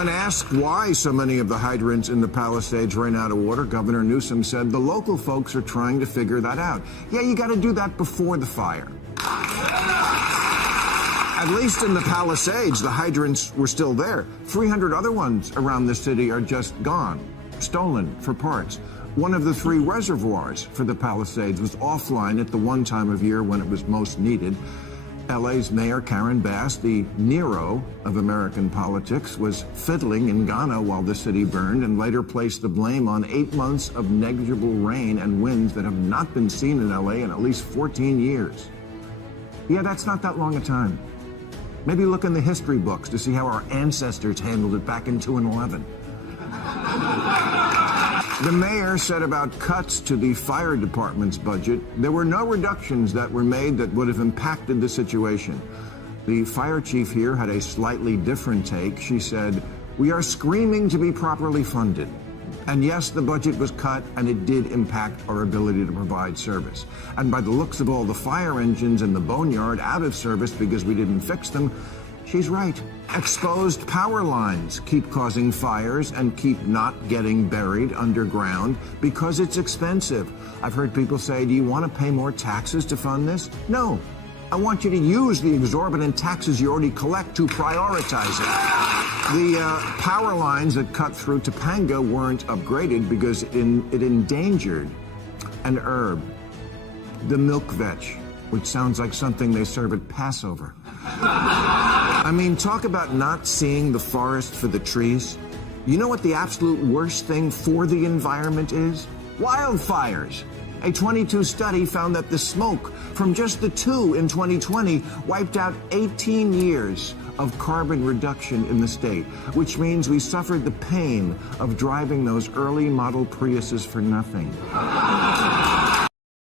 When asked why so many of the hydrants in the Palisades ran out of water, Governor Newsom said the local folks are trying to figure that out. Yeah, you got to do that before the fire. At least in the Palisades, the hydrants were still there. 300 other ones around the city are just gone, stolen for parts. One of the 3 reservoirs for the Palisades was offline at the one time of year when it was most needed. LA's Mayor Karen Bass, the Nero of American politics, was fiddling in Ghana while the city burned and later placed the blame on 8 months of negligible rain and winds that have not been seen in LA in at least 14 years. Yeah, that's not that long a time. Maybe look in the history books to see how our ancestors handled it back in 2011. The mayor said about cuts to the fire department's budget, there were no reductions that were made that would have impacted the situation. The fire chief here had a slightly different take. She said, "We are screaming to be properly funded. And yes, the budget was cut, and it did impact our ability to provide service. And by the looks of all the fire engines in the boneyard out of service because we didn't fix them, she's right. Exposed power lines keep causing fires and keep not getting buried underground because it's expensive. I've heard people say, do you want to pay more taxes to fund this? No. I want you to use the exorbitant taxes you already collect to prioritize it. The power lines that cut through Topanga weren't upgraded because it endangered an herb, the milk vetch, which sounds like something they serve at Passover. I mean, talk about not seeing the forest for the trees. You know what the absolute worst thing for the environment is? Wildfires. A 22 study found that the smoke from just the 2 in 2020 wiped out 18 years of carbon reduction in the state, which means we suffered the pain of driving those early model Priuses for nothing.